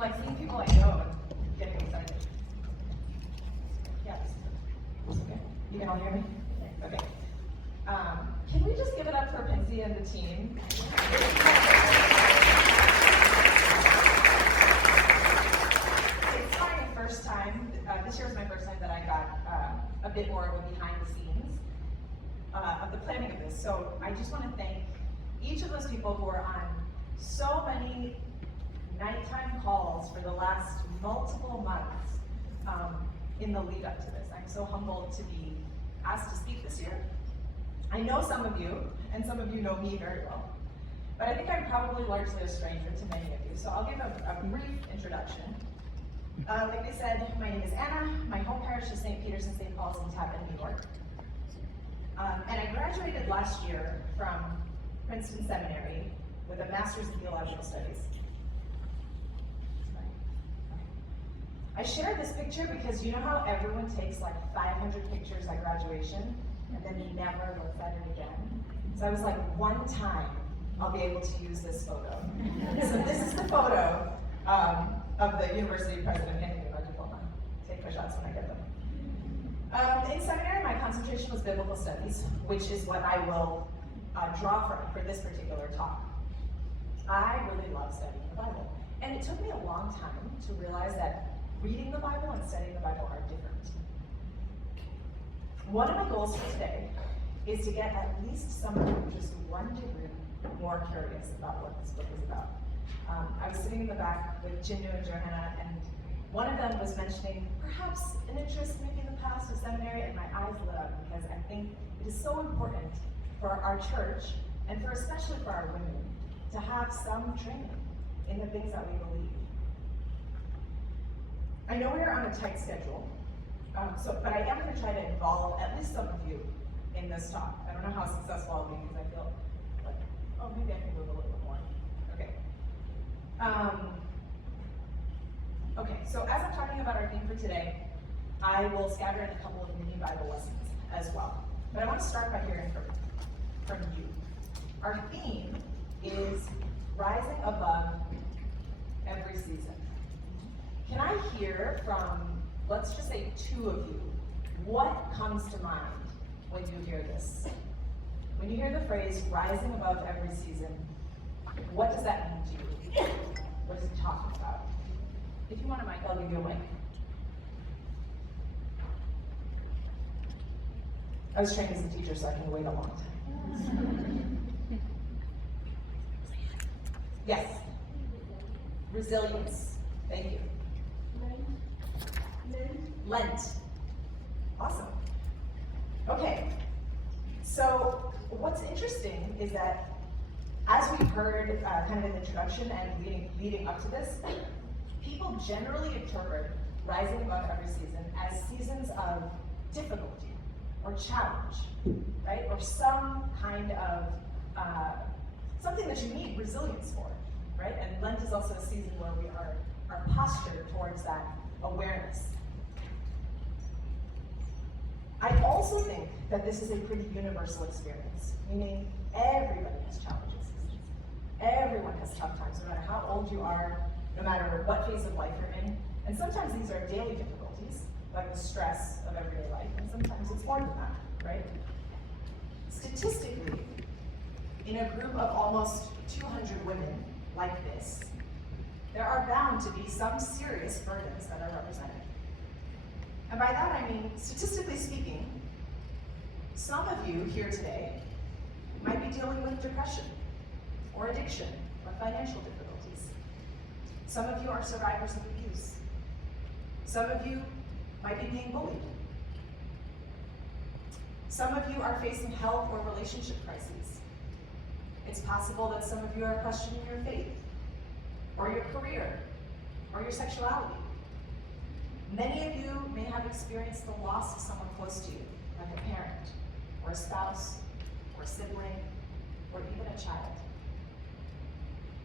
like seeing people I know and getting excited. Yes. Okay. You can all hear me? Okay. Can we just give it up for Pinsy and the team? It's my first time, this year was my first time that I got a bit more of a behind the scenes of the planning of this. So I just want to thank each of those people who are on so many nighttime calls for the last multiple months in the lead up to this. I'm so humbled to be asked to speak this year. I know some of you, and some of you know me very well, but I think I'm probably largely a stranger to many of you, so I'll give a brief introduction. Like I said, my name is Anna. My home parish is St. Peter's and St. Paul's in Tappan, New York. And I graduated last year from Princeton Seminary with a Master's in Theological Studies. I share this picture because you know how everyone takes like 500 pictures at graduation and then never looks at it again? So I was like, one time I'll be able to use this photo. So this is the photo of the university president handing me my diploma. Take my shots when I get them. In seminary, my concentration was biblical studies, which is what I will draw from for this particular talk. I really love studying the Bible. And it took me a long time to realize that reading the Bible and studying the Bible are different. One of my goals for today is to get at least some of you just 1 degree more curious about what this book is about. I was sitting in the back with Jinnu and Johanna, and one of them was mentioning perhaps an interest maybe in the past of seminary, and my eyes lit up because I think it is so important for our church, and for especially for our women, to have some training in the things that we believe. I know we are on a tight schedule, but I am going to try to involve at least some of you in this talk. I don't know how successful I'll be because I feel like, oh, maybe I can move a little bit more. Okay. Okay, so as I'm talking about our theme for today, I will scatter in a couple of mini Bible lessons as well. But I want to start by hearing from you. Our theme is rising above every season. Can I hear from, let's just say 2 of you, what comes to mind when you hear this? When you hear the phrase rising above every season, what does that mean to you? What is it talking about? If you want a mic, I'll give you a mic. I was trained as a teacher, so I can wait a long time. Yes. Resilience. Thank you. Lent. Awesome. Okay. So what's interesting is that as we've heard kind of in the introduction and leading up to this, people generally interpret rising above every season as seasons of difficulty or challenge, right? Or some kind of something that you need resilience for, right? And Lent is also a season where we are postured towards that awareness. I also think that this is a pretty universal experience, meaning everybody has challenges. Everyone has tough times, no matter how old you are, no matter what phase of life you're in. And sometimes these are daily difficulties, like the stress of everyday life, and sometimes it's more than that, right? Statistically, in a group of almost 200 women like this, there are bound to be some serious burdens that are represented. And by that I mean, statistically speaking, some of you here today might be dealing with depression, or addiction, or financial difficulties. Some of you are survivors of abuse. Some of you might be being bullied. Some of you are facing health or relationship crises. It's possible that some of you are questioning your faith, or your career, or your sexuality. Many of you may have experienced the loss of someone close to you, like a parent, or a spouse, or a sibling, or even a child.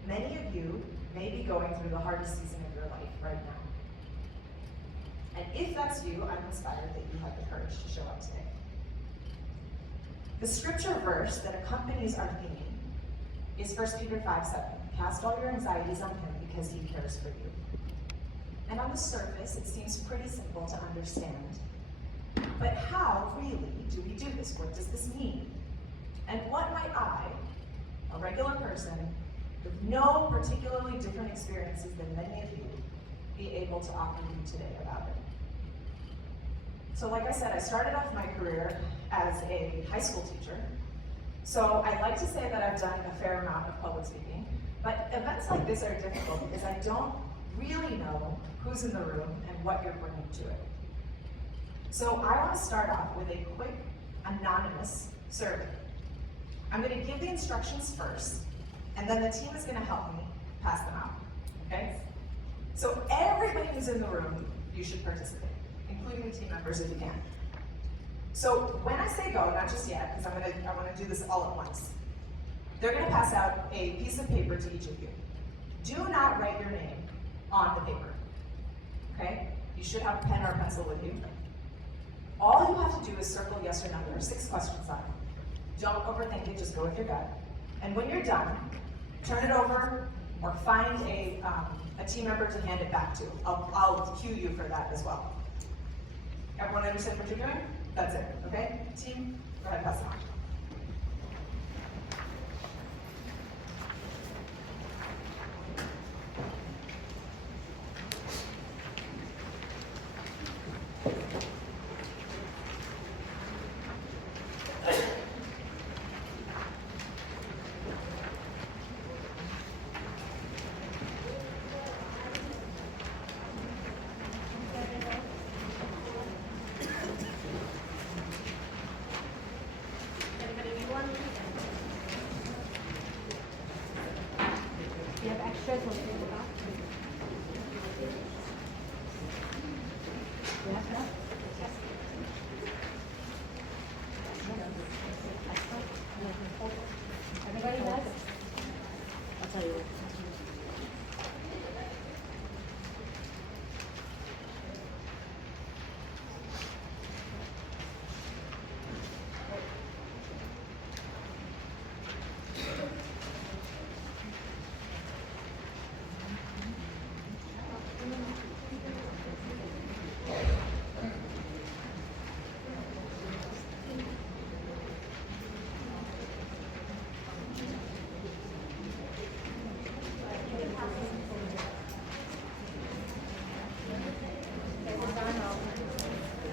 Many of you may be going through the hardest season of your life right now. And if that's you, I'm inspired that you have the courage to show up today. The scripture verse that accompanies our theme is 1 Peter 5:7. Cast all your anxieties on him because he cares for you. And on the surface, it seems pretty simple to understand. But how really do we do this? What does this mean? And what might I, a regular person, with no particularly different experiences than many of you, be able to offer you today about it? So like I said, I started off my career as a high school teacher. So I like to say that I've done a fair amount of public speaking, but events like this are difficult because I don't really know who's in the room and what you're bringing to it. So I want to start off with a quick, anonymous survey. I'm going to give the instructions first, and then the team is going to help me pass them out, okay? So everybody who's in the room, you should participate, including the team members if you can. So when I say go, not just yet, because I want to do this all at once. They're going to pass out a piece of paper to each of you. Do not write your name on the paper, okay? You should have a pen or a pencil with you. All you have to do is circle yes or no. There are 6 questions on it. Don't overthink it, just go with your gut. And when you're done, turn it over or find a team member to hand it back to. I'll cue you for that as well. Everyone understand what you're doing? That's it, okay? Team, go ahead, pass it on. You have extras on the box? Yes, no? Yes. Everybody has? I'll tell you what.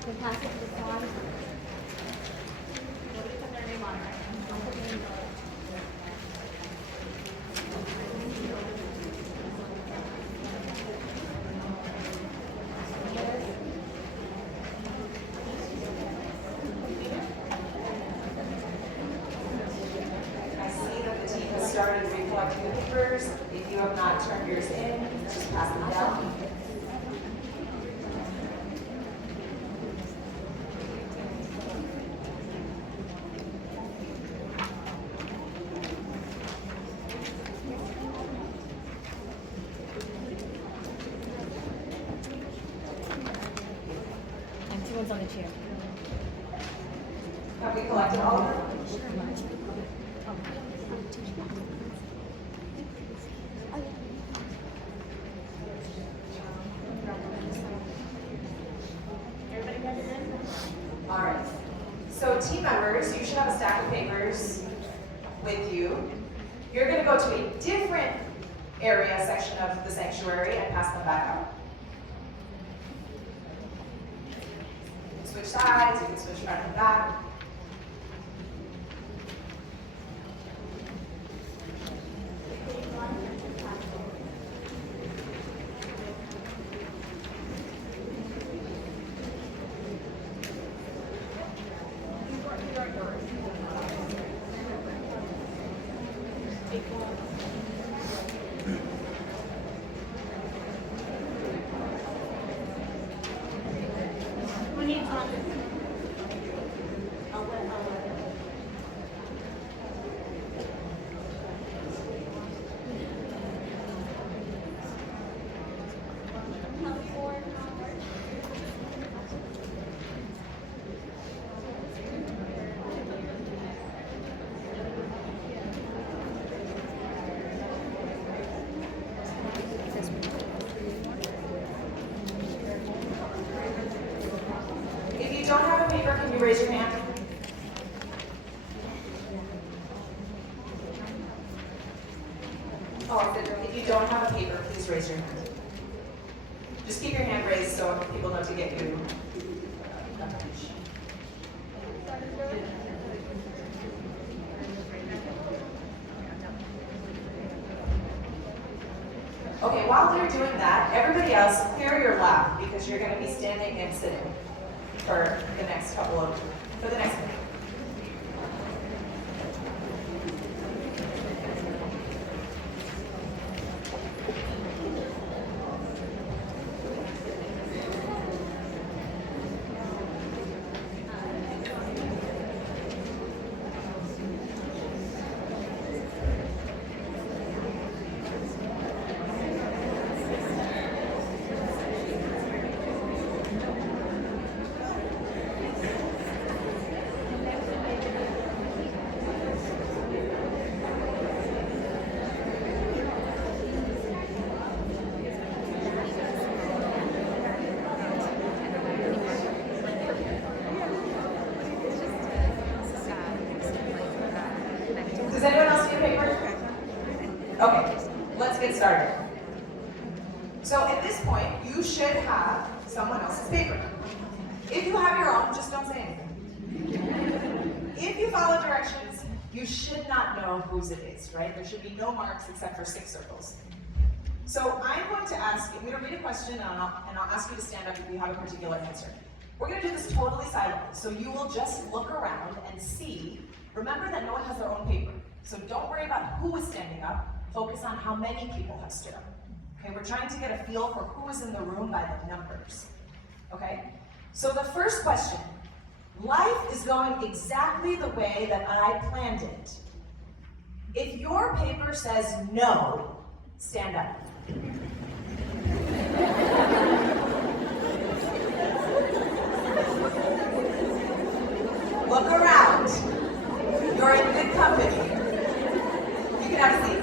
The plastic is on. Nobody put their name on it. Don't put your name on it. I see that the team has started recollecting the papers. If you have not turned yours in, just pass them down. And 2 ones on the chair. Have we collected all of them? Everybody got it in? All right. So team members, you should have a stack of papers with you. You're going to go to a different area section of the sanctuary and pass them back out. Switch sides, you can switch front and back. Who needs one? raise your hand? Oh, I said, if you don't have a paper, please raise your hand. Just keep your hand raised so people know to get you. Okay, while they're doing that, everybody else, clear your lap because you're going to be standing and sitting for the next minute. Does anyone else need a paper? Okay, let's get started. So at this point, you should have someone else's paper. If you have your own, just don't say anything. If you follow directions, you should not know whose it is, right? There should be no marks except for 6 circles. So I'm going to ask you, I'm going to read a question and I'll ask you to stand up if you have a particular answer. We're going to do this totally silently, so you will just look around and see. Remember that no one has their own paper, so don't worry about who is standing up. Focus on how many people have stood up. Okay, we're trying to get a feel for who is in the room by the numbers. Okay, so the first question. Life is going exactly the way that I planned it. If your paper says no, stand up. Look around. You're in good company. You can have a seat.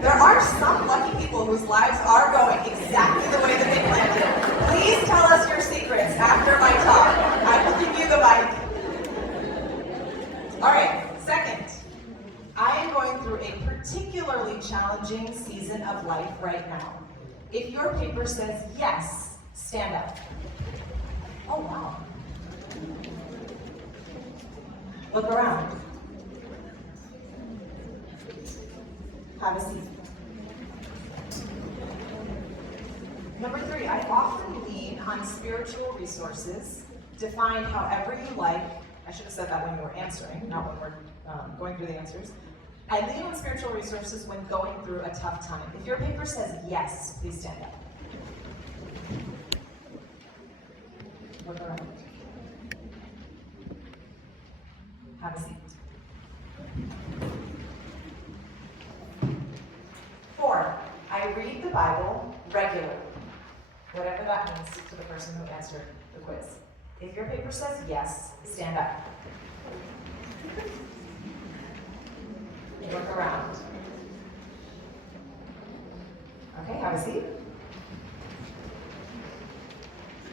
There are some lucky people whose lives are going exactly the way that they planned it. Please tell us your secrets after my talk. I will give you the mic. All right, second. I am going through a particularly challenging season of life right now. If your paper says yes, stand up. Oh, wow. Look around. Have a seat. Number 3, I often lean on spiritual resources, defined however you like. I should have said that when you were answering, not when we're going through the answers. I lean on spiritual resources when going through a tough time. If your paper says yes, please stand up. Look around. Have a seat. 4, I read the Bible regularly. Whatever that means to the person who answered the quiz. If your paper says yes, stand up. Look around. Okay, have a seat.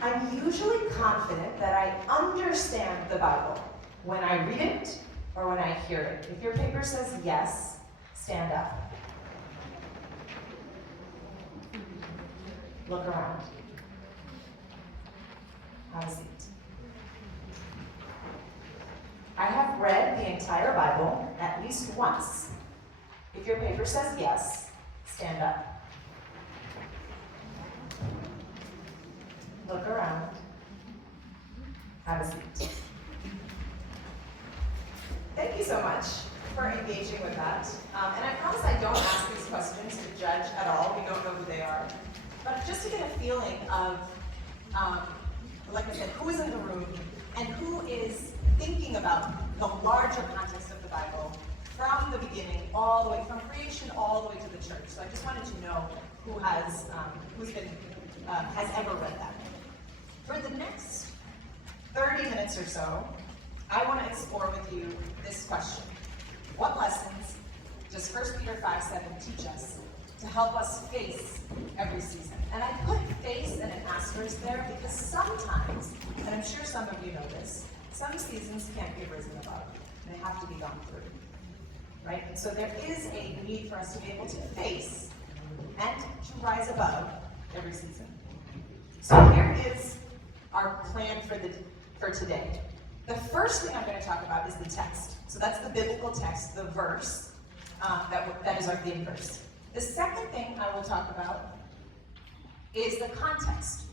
I'm usually confident that I understand the Bible when I read it or when I hear it. If your paper says yes, stand up. Look around. Have a seat. I have read the entire Bible at least once. If your paper says yes, stand up. Look around. Have a seat. Thank you so much for engaging with that. And I promise I don't ask these questions to judge at all. We don't know who they are. But just to get a feeling of, like I said, who is in the room and who is thinking about the larger context of the Bible from the beginning, all the way, from creation all the way to the church. So I just wanted to know who has ever read that. For the next 30 minutes or so, I want to explore with you this question. What lessons does 1 Peter 5:7 teach us to help us face every season. And I put face and an asterisk there because sometimes, and I'm sure some of you know this, some seasons can't be risen above. They have to be gone through. Right? And so there is a need for us to be able to face and to rise above every season. So here is our plan for today. The first thing I'm going to talk about is the text. So that's the biblical text, the verse, that is our theme verse. The second thing I will talk about is the context.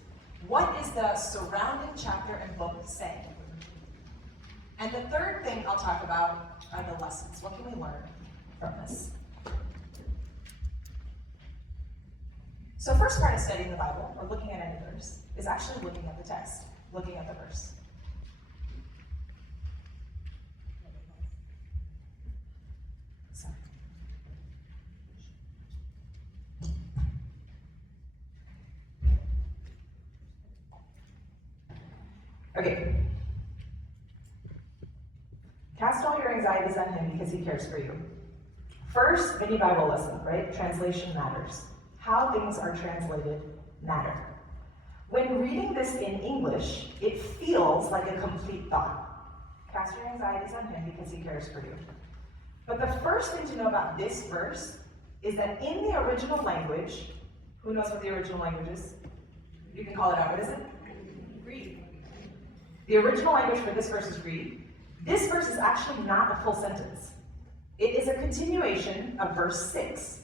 What is the surrounding chapter and book saying? And the third thing I'll talk about are the lessons. What can we learn from this? So first part of studying the Bible, or looking at any verse, is actually looking at the text, looking at the verse. Sorry. Okay. Cast all your anxieties on him because he cares for you. First, mini Bible lesson, right? Translation matters. How things are translated matter. When reading this in English, it feels like a complete thought. Cast your anxieties on him because he cares for you. But the first thing to know about this verse is that in the original language, who knows what the original language is? You can call it out. What is it? Greek. The original language for this verse is Greek. This verse is actually not a full sentence. It is a continuation of verse 6.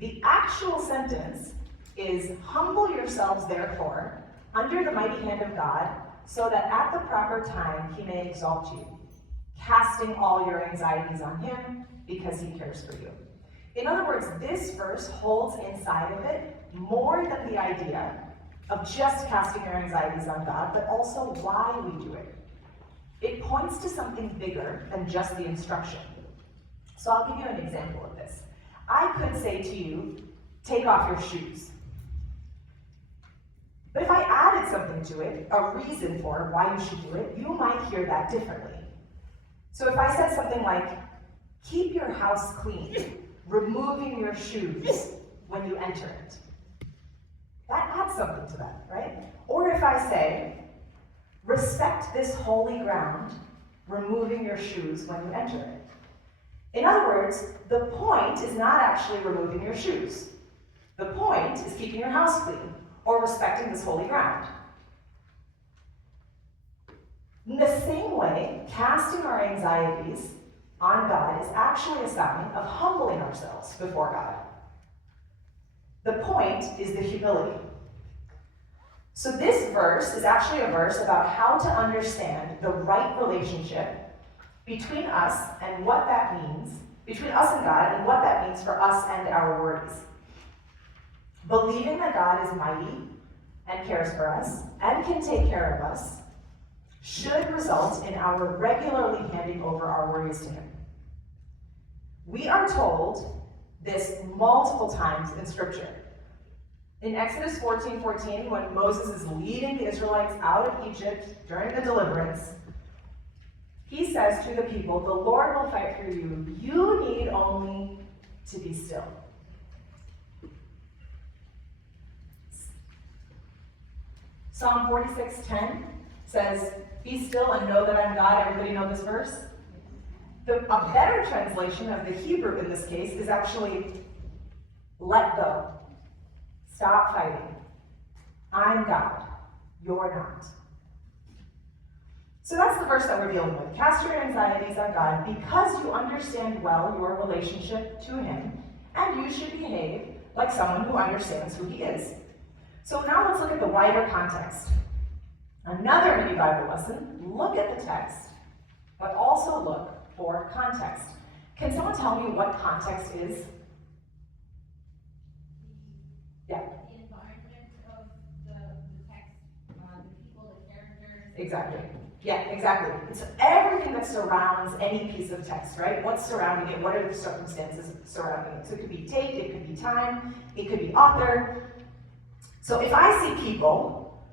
The actual sentence is, humble yourselves therefore under the mighty hand of God, so that at the proper time he may exalt you, casting all your anxieties on him because he cares for you. In other words, this verse holds inside of it more than the idea of just casting your anxieties on God, but also why we do it. It points to something bigger than just the instruction. So I'll give you an example of this. I could say to you, take off your shoes. But if I added something to it, a reason for why you should do it, you might hear that differently. So if I said something like, keep your house clean, removing your shoes when you enter it, that adds something to that, right? Or if I say, respect this holy ground, removing your shoes when you enter it. In other words, the point is not actually removing your shoes. The point is keeping your house clean or respecting this holy ground. In the same way, casting our anxieties on God is actually a sign of humbling ourselves before God. The point is the humility. So this verse is actually a verse about how to understand the right relationship between us and what that means, between us and God, and what that means for us and our worries. Believing that God is mighty and cares for us and can take care of us should result in our regularly handing over our worries to him. We are told this multiple times in Scripture. In Exodus 14:14, when Moses is leading the Israelites out of Egypt during the deliverance, he says to the people, the Lord will fight for you. You need only to be still. Psalm 46:10 says, be still and know that I'm God. Everybody know this verse? A better translation of the Hebrew in this case is actually, let go. Stop fighting. I'm God. You're not. So that's the verse that we're dealing with. Cast your anxieties on God because you understand well your relationship to him, and you should behave like someone who understands who he is. So now let's look at the wider context. Another mini Bible lesson, look at the text, but also look for context. Can someone tell me what context is? Yeah. The environment of the text, the people, the characters. Exactly. Yeah, exactly. It's everything that surrounds any piece of text, right? What's surrounding it? What are the circumstances surrounding it? So it could be date, it could be time, it could be author. So if I see people,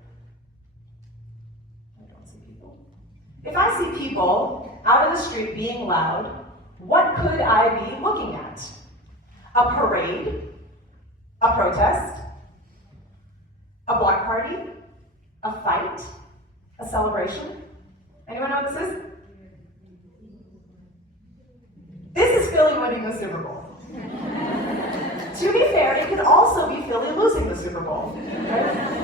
if I see people out in the street being loud, what could I be looking at? A parade? a protest, a block party, a fight, a celebration. Anyone know what this is? This is Philly winning the Super Bowl. To be fair, it could also be Philly losing the Super Bowl. Right?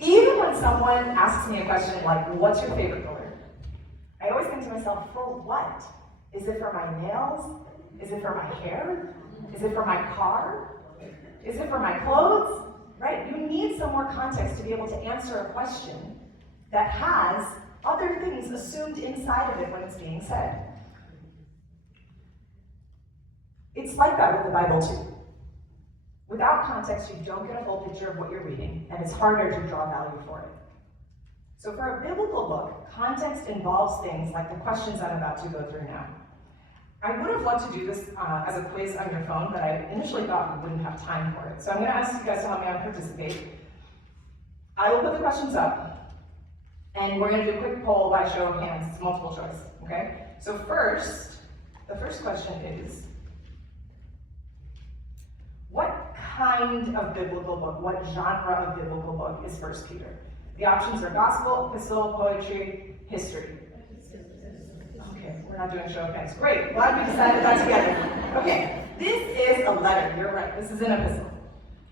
Even when someone asks me a question like, what's your favorite color? I always think to myself, for what? Is it for my nails? Is it for my hair? Is it for my car? Is it for my clothes? Right? You need some more context to be able to answer a question that has other things assumed inside of it when it's being said. It's like that with the Bible too. Without context, you don't get a full picture of what you're reading, and it's harder to draw value for it. So for a biblical book, context involves things like the questions I'm about to go through now. I would have loved to do this as a quiz on your phone, but I initially thought we wouldn't have time for it. So I'm going to ask you guys to help me out and participate. I will put the questions up, and we're going to do a quick poll by show of hands. It's multiple choice, okay? So first, the first question is, what kind of biblical book, what genre of biblical book is 1 Peter? The options are gospel, epistle, poetry, history. Okay, we're not doing show of hands. Great, glad we decided that together. Okay, this is a letter, you're right, this is an epistle,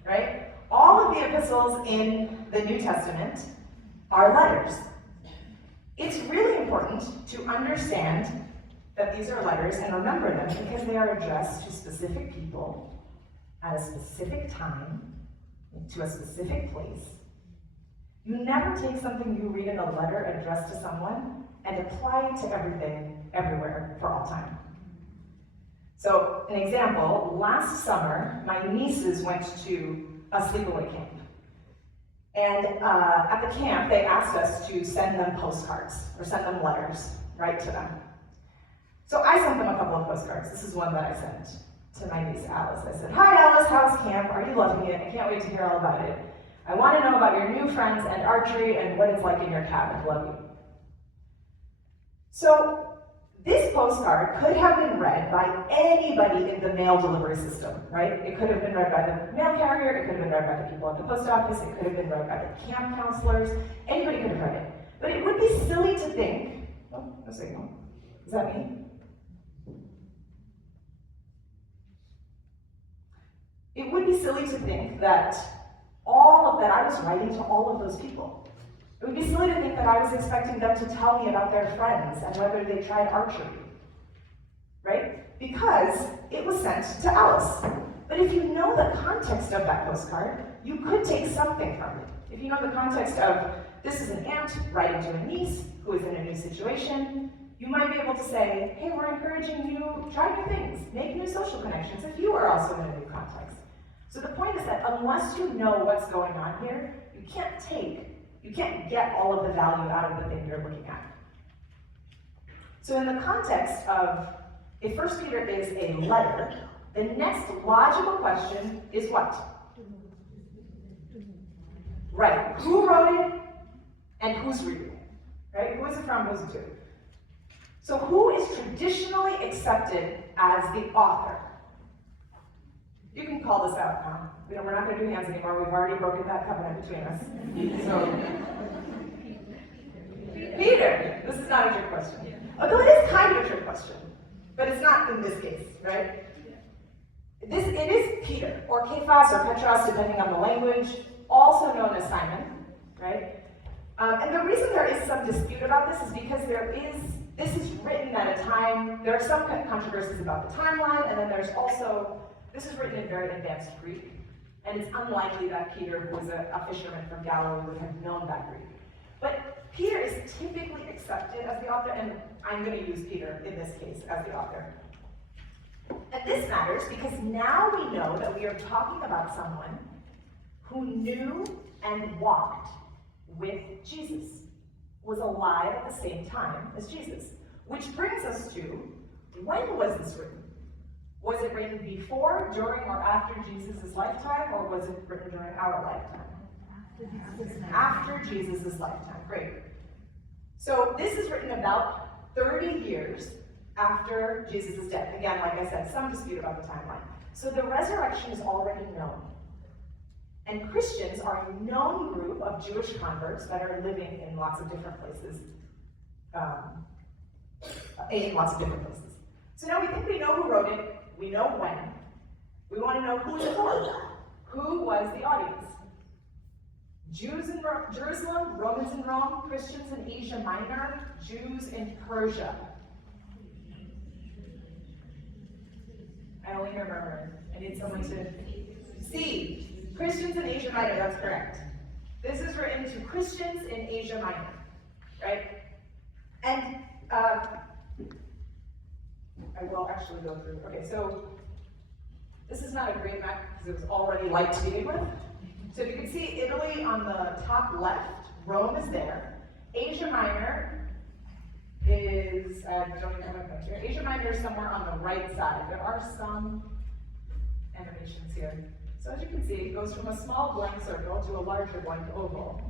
right? All of the epistles in the New Testament are letters. It's really important to understand that these are letters and remember them because they are addressed to specific people at a specific time, to a specific place. You never take something you read in a letter addressed to someone and apply it to everything, everywhere, for all time. So, an example, last summer, my nieces went to a sleepaway camp. And at the camp, they asked us to send them postcards, or send them letters, right to them. So I sent them a couple of postcards. This is one that I sent to my niece Alice. I said, "Hi Alice, how's camp? Are you loving it? I can't wait to hear all about it. I want to know about your new friends and archery and what it's like in your cabin. Love you." So this postcard could have been read by anybody in the mail delivery system, right? It could have been read by the mail carrier, it could have been read by the people at the post office, it could have been read by the camp counselors, anybody could have read it. But it would be silly to think, oh, no signal. Is that me? It would be silly to think that I was writing to all of those people. It would be silly to think that I was expecting them to tell me about their friends and whether they tried archery, right? Because it was sent to Alice. But if you know the context of that postcard, you could take something from it. If you know the context of, this is an aunt writing to a niece who is in a new situation, you might be able to say, hey, we're encouraging you, try new things, make new social connections if you are also in a new context. So the point is that unless you know what's going on here, you can't get all of the value out of the thing you're looking at. So in the context of, if 1 Peter is a letter, the next logical question is what? Right, who wrote it and who's reading it? Right, who is it from, who's it to? So who is traditionally accepted as the author? You can call this out now. We're not going to do hands anymore. We've already broken that covenant between us. So, Peter. This is not a trick question. Although it is kind of a trick question, but it's not in this case, right? It is Peter, or Kephas, or Petros, depending on the language, also known as Simon, right? And the reason there is some dispute about this is because this is written at a time, there are some controversies about the timeline, and then there's also, this is written in very advanced Greek, and it's unlikely that Peter, who was a fisherman from Galilee, would have known that Greek. But Peter is typically accepted as the author, and I'm going to use Peter in this case as the author. And this matters because now we know that we are talking about someone who knew and walked with Jesus, was alive at the same time as Jesus. Which brings us to, when was this written? Was it written before, during, or after Jesus' lifetime, or was it written during our lifetime? After Jesus' lifetime, great. So this is written about 30 years after Jesus' death. Again, like I said, some dispute about the timeline. So the resurrection is already known. And Christians are a known group of Jewish converts that are living in lots of different places. So now we think we know who wrote it, we know when. We want to know who it was for. Who was the audience? Jews in Jerusalem, Romans in Rome, Christians in Asia Minor, Jews in Persia. I only hear murmuring. I need someone to see. Christians in Asia Minor, that's correct. This is written to Christians in Asia Minor, right? And I will actually go through. Okay, so this is not a great map because it was already light to begin with. So you can see Italy on the top left, Rome is there. Asia Minor is, I don't even have my notes here. Asia Minor is somewhere on the right side. There are some animations here. So as you can see, it goes from a small blank circle to a larger blank oval.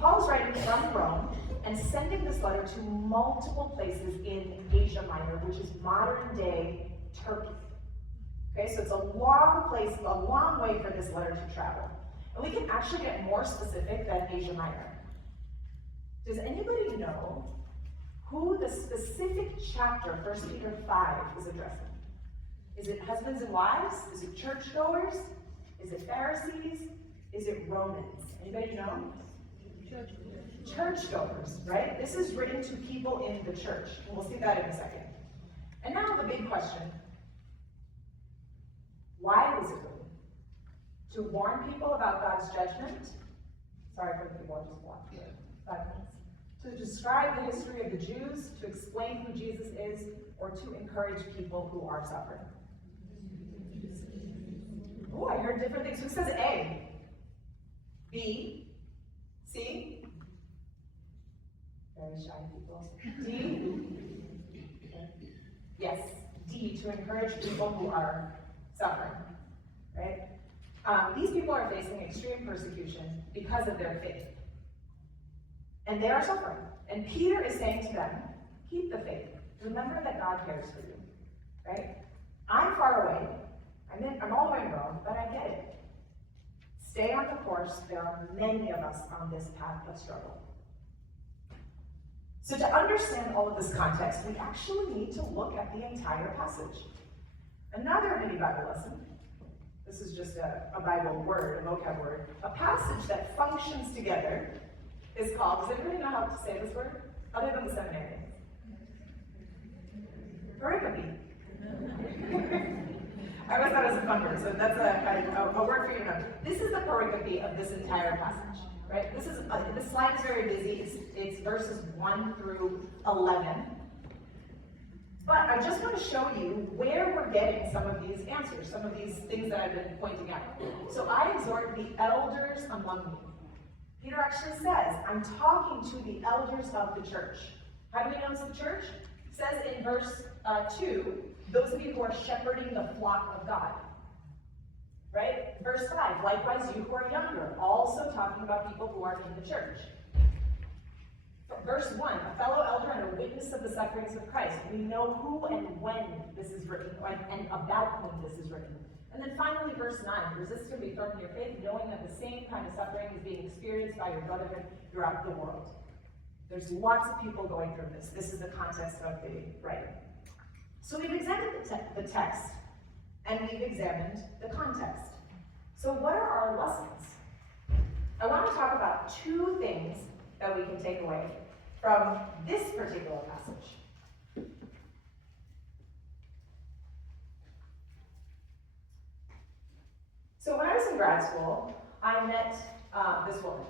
Paul's writing from Rome and sending this letter to multiple places in Asia Minor, which is modern day Turkey. Okay, so it's a long way for this letter to travel. And we can actually get more specific than Asia Minor. Does anybody know who the specific chapter, 1 Peter 5, is addressing? Is it husbands and wives? Is it churchgoers? Is it Pharisees? Is it Romans? Anybody know? Churchgoers, right? This is written to people in the church. And we'll see that in a second. And now the big question. Why was it written? To warn people about God's judgment? Sorry for the people I just walked here. 5 minutes. To describe the history of the Jews, to explain who Jesus is, or to encourage people who are suffering? Oh, I heard different things. Who says A? B? C? Very shy people. D? Yes, D, to encourage people who are suffering, right? These people are facing extreme persecution because of their faith. And they are suffering. And Peter is saying to them, keep the faith. Remember that God cares for you, right? I'm far away. I'm all the way in Rome, but I get it. Stay on the course. There are many of us on this path of struggle. So to understand all of this context, we actually need to look at the entire passage. Another mini Bible lesson. This is just a Bible word, a vocab word. A passage that functions together is called, does anybody know how to say this word? Other than the seminary. Pericope. I always thought it was a fun word, so that's a word for you to know. This is the pericope of this entire passage, right? This slide is very busy. It's verses 1 through 11. But I just want to show you where we're getting some of these answers, some of these things that I've been pointing out. So I exhort the elders among you. Peter actually says, I'm talking to the elders of the church. How do we know it's the church? It says in verse 2, those of you who are shepherding the flock of God. Right? Verse 5, likewise you who are younger, also talking about people who are in the church. Verse 1, a fellow elder and a witness of the sufferings of Christ. We know who and when this is written, and about whom this is written. And then finally, verse 9, resist and be firm in your faith, knowing that the same kind of suffering is being experienced by your brethren throughout the world. There's lots of people going through this. This is the context of the writing. So we've examined the text, and we've examined the context. So what are our lessons? I want to talk about two things that we can take away from this particular passage. So when I was in grad school, I met this woman.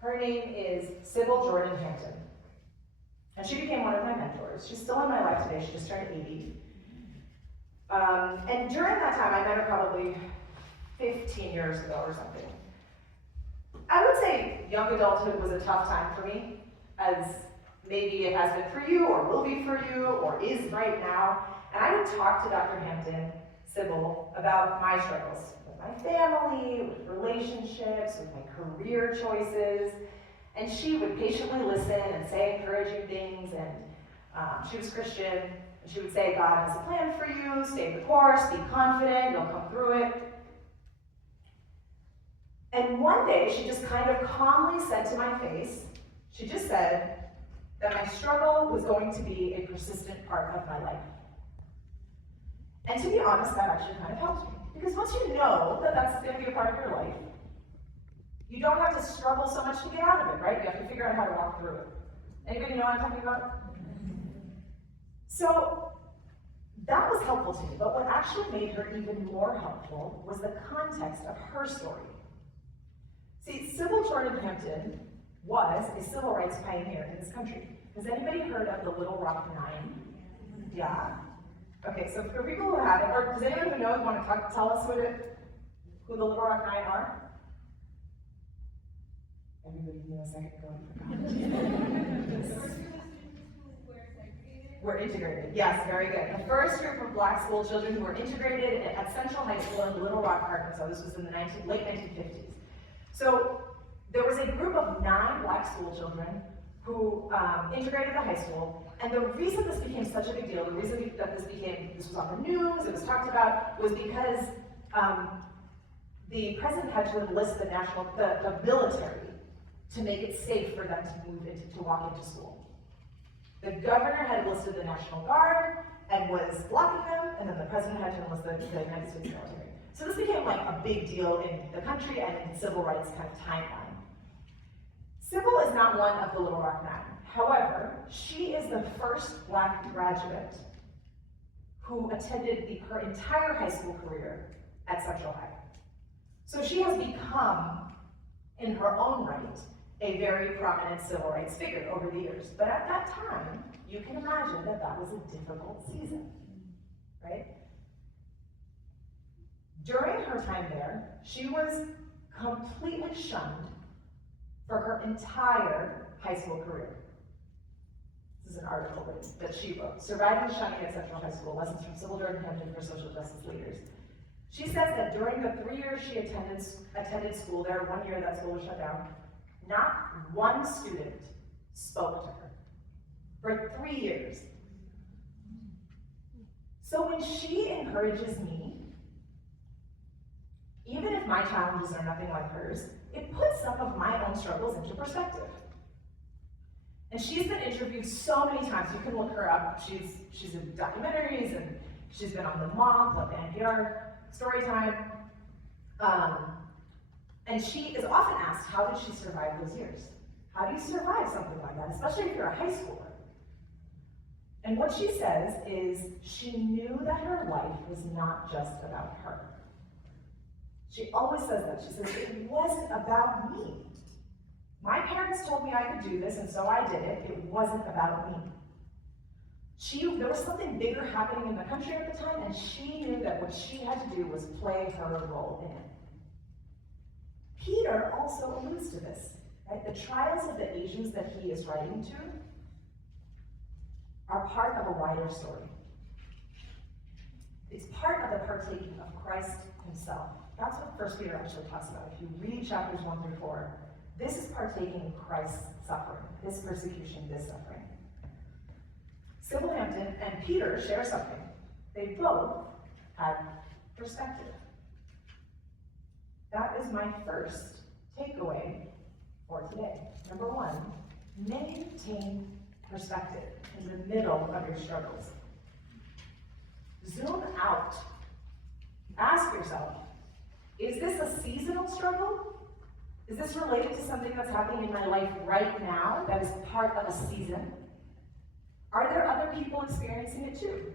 Her name is Sybil Jordan Hampton. And she became one of my mentors. She's still in my life today. She just turned 80. And during that time, I met her probably 15 years ago or something. I would say young adulthood was a tough time for me, as maybe it has been for you, or will be for you, or is right now. And I would talk to Dr. Hampton, Sybil, about my struggles with my family, with relationships, with my career choices. And she would patiently listen and say encouraging things. And She was Christian, and she would say, God has a plan for you, stay the course, be confident, you'll come through it. And one day, she just kind of calmly said to my face, she just said that my struggle was going to be a persistent part of my life. And to be honest, that actually kind of helped me. Because once you know that that's going to be a part of your life, you don't have to struggle so much to get out of it, right? You have to figure out how to walk through it. Anybody know what I'm talking about? So that was helpful to me, but what actually made her even more helpful was the context of her story. See, Sybil Jordan Hampton was a civil rights pioneer in this country. Has anybody heard of the Little Rock Nine? Yeah? Okay, so for people who haven't, or does anyone who knows want to tell us who the Little Rock Nine are? Everybody give me a second, go and We're integrated. Yes, very good. The first group of black school children who were integrated at Central High School in Little Rock, Arkansas. This was in the late 1950s. So there was a group of 9 black school children who integrated the high school. And the reason this became such a big deal, the reason that this was on the news, it was talked about, was because the president had to enlist the military to make it safe for them to walk into school. The governor had enlisted the National Guard and was blocking them, and then the president had to enlist the United States military. So this became like a big deal in the country and in civil rights kind of timeline. Sybil is not one of the Little Rock Nine. However, she is the first black graduate who attended her entire high school career at Central High. So she has become, in her own right, a very prominent civil rights figure over the years. But at that time, you can imagine that that was a difficult season, right? During her time there, she was completely shunned for her entire high school career. This is an article that she wrote, Surviving Shunning at Central High School, Lessons from Sybil Jordan Hampton for Social Justice Leaders. She says that during the 3 years she attended school there, 1 year that school was shut down, not one student spoke to her for 3 years. So when she encourages me, even if my challenges are nothing like hers, it puts some of my own struggles into perspective. And she's been interviewed so many times. You can look her up. She's in documentaries, and she's been on the Mob, like NPR, Storytime. And she is often asked, how did she survive those years? How do you survive something like that, especially if you're a high schooler? And what she says is she knew that her life was not just about her. She always says that. She says, it wasn't about me. My parents told me I could do this, and so I did it. It wasn't about me. There was something bigger happening in the country at the time, and she knew that what she had to do was play her role in it. Peter also alludes to this, right? The trials of the Asians that he is writing to are part of a wider story. It's part of the partaking of Christ himself. That's what 1 Peter actually talks about. If you read chapters 1 through 4, this is partaking in Christ's suffering, this persecution, this suffering. Sybil Hampton and Peter share something. They both had perspective. That is my first takeaway for today. Number 1, maintain perspective in the middle of your struggles. Zoom out. Ask yourself, is this a seasonal struggle? Is this related to something that's happening in my life right now that is part of a season? Are there other people experiencing it too?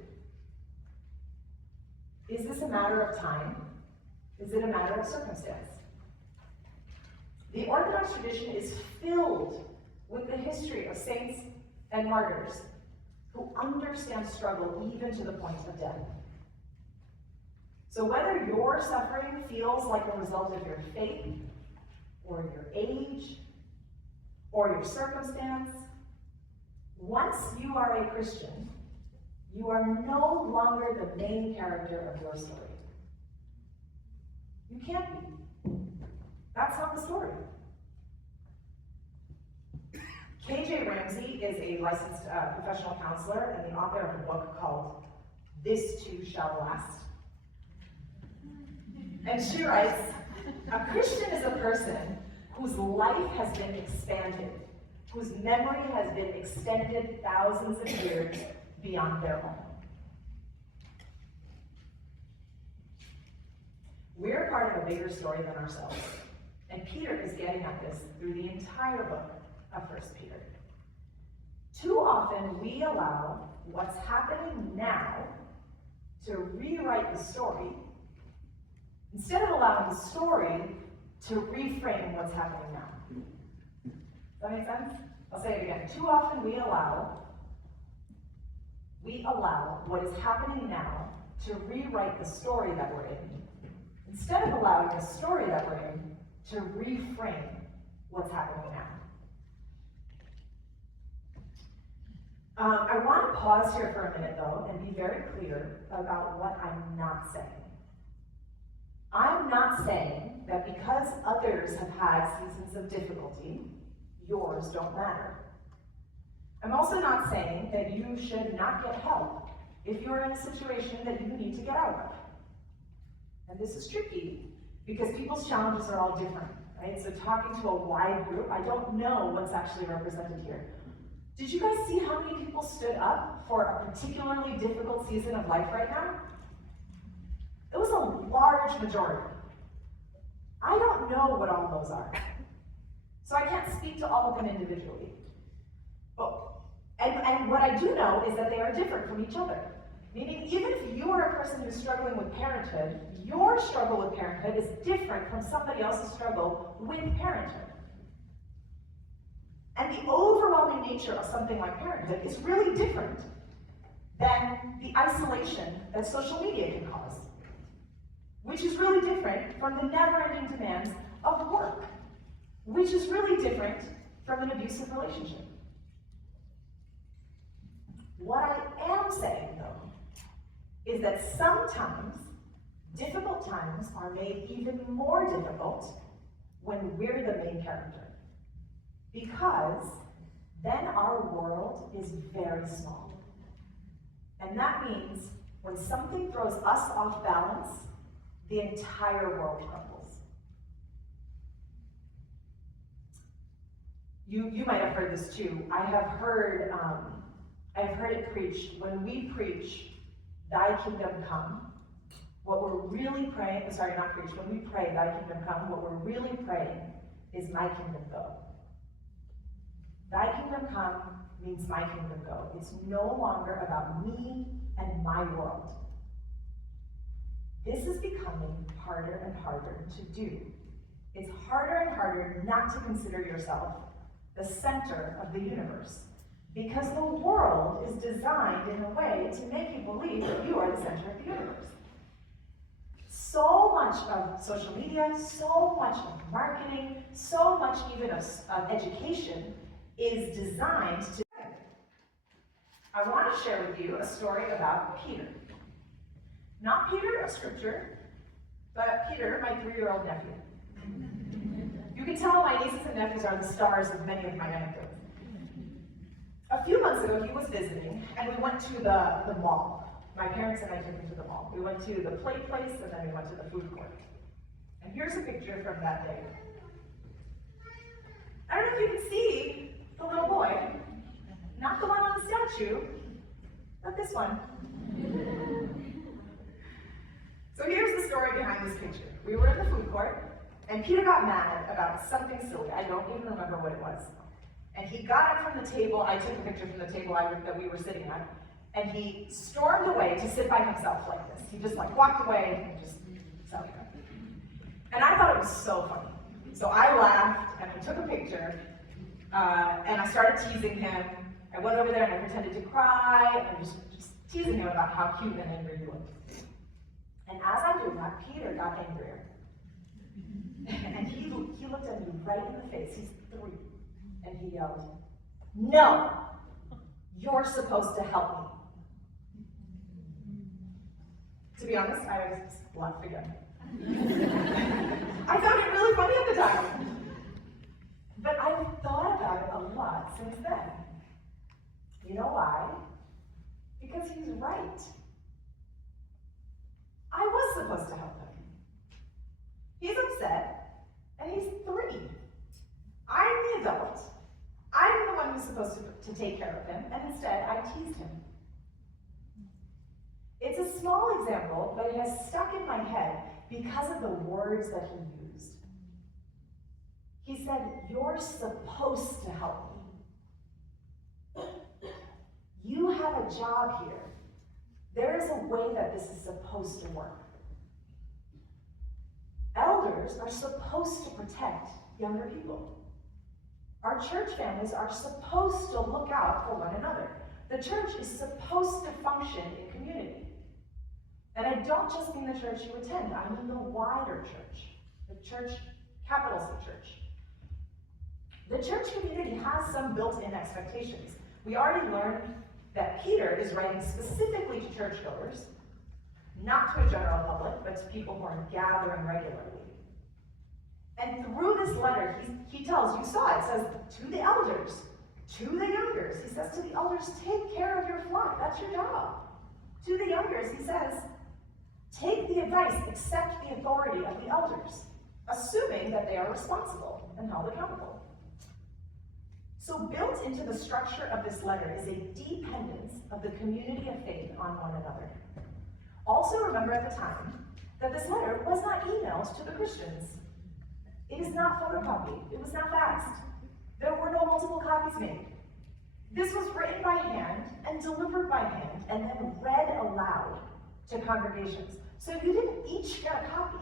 Is this a matter of time? Is it a matter of circumstance? The Orthodox tradition is filled with the history of saints and martyrs who understand struggle even to the point of death. So whether your suffering feels like a result of your faith, or your age, or your circumstance, once you are a Christian, you are no longer the main character of your story. You can't be. That's not the story. KJ Ram Ramsey is a licensed professional counselor and the author of a book called This Too Shall Last. And she writes, a Christian is a person whose life has been expanded, whose memory has been extended thousands of years beyond their own. We're part of a bigger story than ourselves. And Peter is getting at this through the entire book of 1 Peter. Too often we allow what's happening now to rewrite the story, instead of allowing the story to reframe what's happening now. Does that make sense? I'll say it again. Too often we allow what is happening now to rewrite the story that we're in, instead of allowing the story that we're in to reframe what's happening now. I want to pause here for a minute, though, and be very clear about what I'm not saying. I'm not saying that because others have had seasons of difficulty, yours don't matter. I'm also not saying that you should not get help if you're in a situation that you need to get out of. And this is tricky because people's challenges are all different, right? So talking to a wide group, I don't know what's actually represented here. Did you guys see how many people stood up for a particularly difficult season of life right now? It was a large majority. I don't know what all those are. So I can't speak to all of them individually. And what I do know is that they are different from each other. Meaning, even if you are a person who's struggling with parenthood, your struggle with parenthood is different from somebody else's struggle with parenthood. And the overwhelming nature of something like parenthood is really different than the isolation that social media can cause, which is really different from the never-ending demands of work, which is really different from an abusive relationship. What I am saying, though, is that sometimes difficult times are made even more difficult when we're the main character. Because then our world is very small. And that means when something throws us off balance, the entire world crumbles. You might have heard this too. I've heard it preached. When we preach, thy kingdom come, what we're really praying, when we pray, thy kingdom come, what we're really praying is my kingdom go. Thy kingdom come means my kingdom go. It's no longer about me and my world. This is becoming harder and harder to do. It's harder and harder not to consider yourself the center of the universe, because the world is designed in a way to make you believe that you are the center of the universe. So much of social media, so much of marketing, so much even of education is designed to... I want to share with you a story about Peter. Not Peter of Scripture, but Peter, my 3-year-old nephew. You can tell my nieces and nephews are the stars of many of my anecdotes. A few months ago, he was visiting, and we went to the mall. My parents and I took him to the mall. We went to the play place, and then we went to the food court. And here's a picture from that day. I don't know if you can see the little boy. Not the one on the statue, but this one. So here's the story behind this picture. We were in the food court, and Peter got mad about something silly. I don't even remember what it was. And he got up from the table. I took a picture from the table that we were sitting at, and he stormed away to sit by himself like this. He just walked away and just sat there. And I thought it was so funny. So I laughed, and I took a picture, and I started teasing him. I went over there and I pretended to cry, and just teasing him about how cute and angry he looked. And as I did that, Peter got angrier. And he looked at me right in the face. He's 3. And he yelled, "No, you're supposed to help me." To be honest, I was just laughed again. I found it really funny at the time. But I've thought about it a lot since then. You know why? Because he's right. I was supposed to help him. He's upset, and he's 3. I'm the adult. I'm the one who's supposed to take care of him, and instead I teased him. It's a small example, but it has stuck in my head because of the words that he used. He said, "You're supposed to help me. You have a job here. There is a way that this is supposed to work." Elders are supposed to protect younger people. Our church families are supposed to look out for one another. The church is supposed to function in community. And I don't just mean the church you attend, I mean the wider church, the church, capital C church. The church community has some built-in expectations. We already learned that Peter is writing specifically to churchgoers, not to a general public, but to people who are gathering regularly. And through this letter, he tells, you saw it, says to the elders, to the youngers. He says to the elders, take care of your flock. That's your job. To the youngers, he says, take the advice, accept the authority of the elders, assuming that they are responsible and held accountable. So built into the structure of this letter is a dependence of the community of faith on one another. Also remember at the time that this letter was not emailed to the Christians. It is not photocopied. It was not faxed. There were no multiple copies made. This was written by hand and delivered by hand and then read aloud to congregations. So you didn't each get a copy.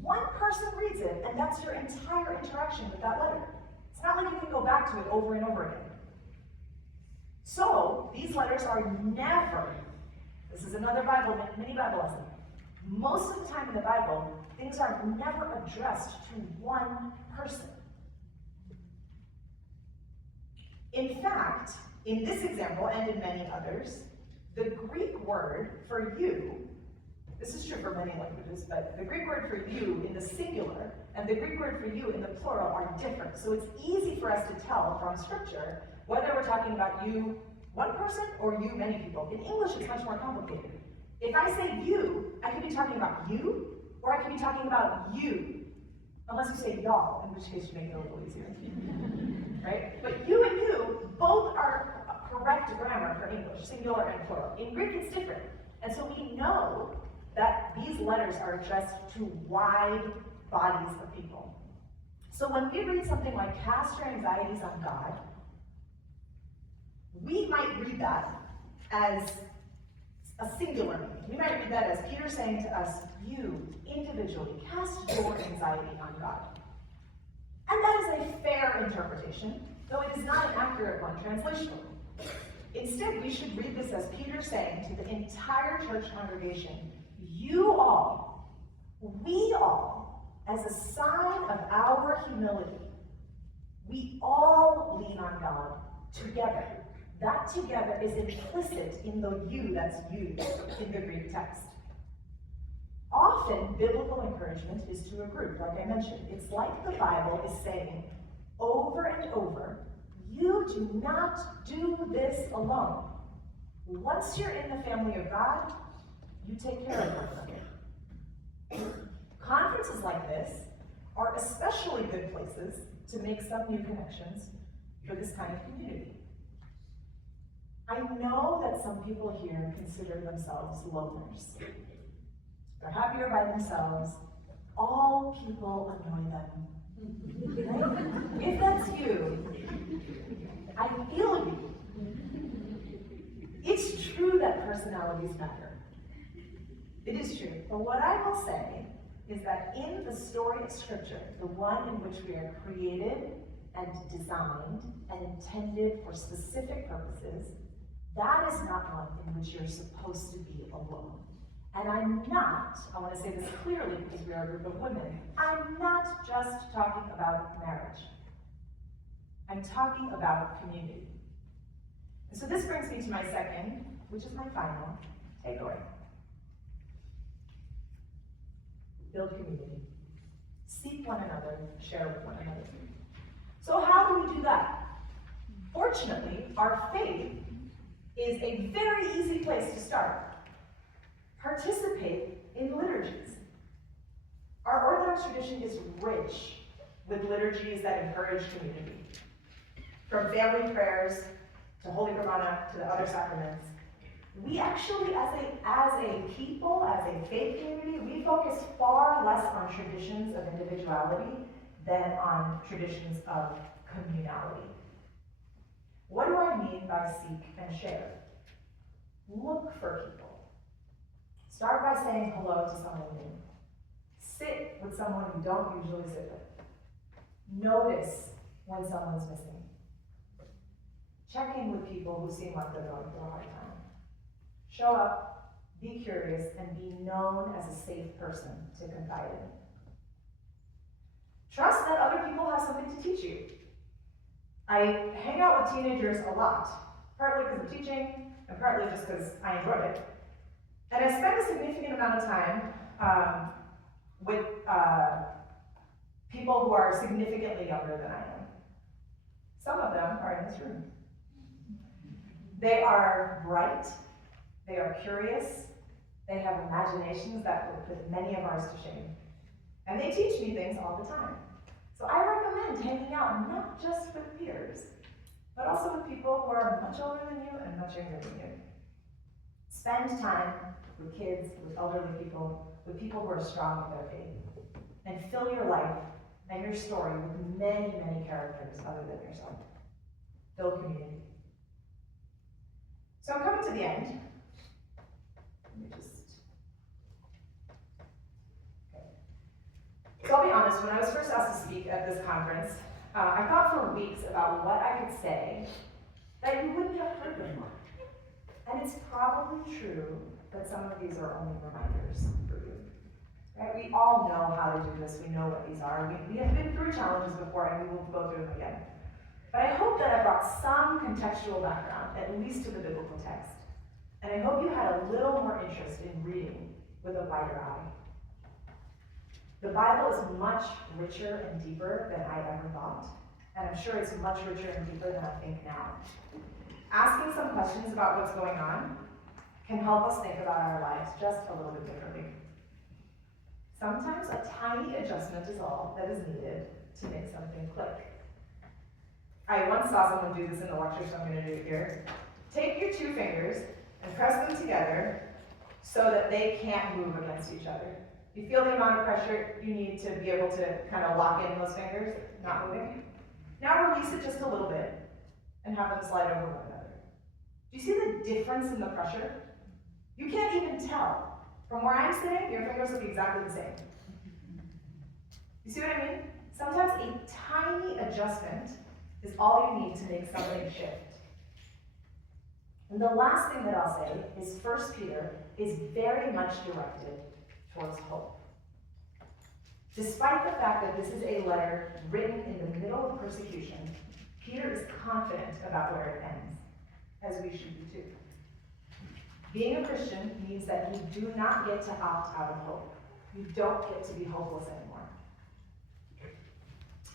One person reads it, and that's your entire interaction with that letter. It's not like you can go back to it over and over again. So these letters are never, this is another mini Bible lesson. Most of the time in the Bible, things are never addressed to one person. In fact, in this example and in many others, the Greek word for you, this is true for many languages, but the Greek word for you in the singular and the Greek word for you in the plural are different. So it's easy for us to tell from Scripture whether we're talking about you, one person, or you, many people. In English, it's much more complicated. If I say you, I could be talking about you, or I could be talking about you. Unless you say y'all, in which case you make it a little easier. Right? But you and you both are correct grammar for English, singular and plural. In Greek, it's different. And so we know that these letters are addressed to wide bodies of people. So when we read something like cast your anxieties on God, we might read that as a singular meaning. We might read that as Peter saying to us, you, individually, cast your anxiety on God. And that is a fair interpretation, though it is not an accurate one translationally. Instead, we should read this as Peter saying to the entire church congregation, you all, we all, as a sign of our humility, we all lean on God together. That together is implicit in the you that's used in the Greek text. Often, biblical encouragement is to a group, like I mentioned. It's like the Bible is saying over and over, you do not do this alone. Once you're in the family of God, you take care of one another. Conferences like this are especially good places to make some new connections for this kind of community. I know that some people here consider themselves loners. They're happier by themselves. All people annoy them. Right? If that's you, I feel you. It's true that personalities matter. It is true. But what I will say is that in the story of Scripture, the one in which we are created and designed and intended for specific purposes, that is not one in which you're supposed to be alone. And I'm not, I want to say this clearly because we are a group of women, I'm not just talking about marriage. I'm talking about community. And so this brings me to my second, which is my final, takeaway. Build community. Seek one another, share with one another. So how do we do that? Fortunately, our faith is a very easy place to start. Participate in liturgies. Our Orthodox tradition is rich with liturgies that encourage community. From family prayers to Holy Grammana to the other sacraments, we actually, as a people, as a faith community, we focus far less on traditions of individuality than on traditions of communality. What do I mean by seek and share? Look for people. Start by saying hello to someone new. Sit with someone you don't usually sit with. Notice when someone's missing. Check in with people who seem like they're going through a hard time. Show up, be curious, and be known as a safe person to confide in. Trust that other people have something to teach you. I hang out with teenagers a lot, partly because of teaching, and partly just because I enjoy it. And I spend a significant amount of time with people who are significantly younger than I am. Some of them are in this room. They are bright, they are curious, they have imaginations that would put many of ours to shame. And they teach me things all the time. So I recommend hanging out not just with peers, but also with people who are much older than you and much younger than you. Spend time with kids, with elderly people, with people who are strong in their faith. And fill your life and your story with many, many characters other than yourself. Build community. So I'm coming to the end. Let me just... So I'll be honest, when I was first asked to speak at this conference, I thought for weeks about what I could say that you wouldn't have heard before. And it's probably true that some of these are only reminders for you. Right? We all know how to do this, we know what these are. We have been through challenges before and we will go through them again. But I hope that I brought some contextual background, at least to the biblical text. And I hope you had a little more interest in reading with a wider eye. The Bible is much richer and deeper than I ever thought, and I'm sure it's much richer and deeper than I think now. Asking some questions about what's going on can help us think about our lives just a little bit differently. Sometimes a tiny adjustment is all that is needed to make something click. I once saw someone do this in the lecture, so I'm going to do it here. Take your two fingers and press them together so that they can't move against each other. You feel the amount of pressure you need to be able to kind of lock in those fingers, not moving. Now release it just a little bit and have them slide over one another. Do you see the difference in the pressure? You can't even tell. From where I'm sitting, your fingers look exactly the same. You see what I mean? Sometimes a tiny adjustment is all you need to make something shift. And the last thing that I'll say is 1 Peter is very much directed towards hope. Despite the fact that this is a letter written in the middle of persecution, Peter is confident about where it ends, as we should be too. Being a Christian means that you do not get to opt out of hope. You don't get to be hopeless anymore.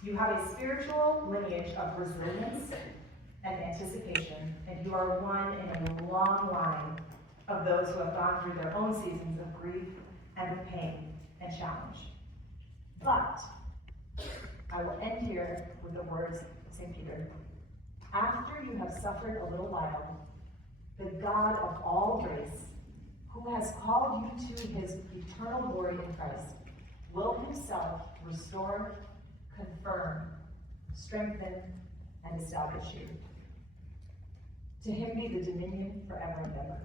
You have a spiritual lineage of resilience and anticipation, and you are one in a long line of those who have gone through their own seasons of grief and of pain and challenge. But I will end here with the words of St. Peter. After you have suffered a little while, the God of all grace, who has called you to his eternal glory in Christ, will himself restore, confirm, strengthen, and establish you. To him be the dominion forever and ever.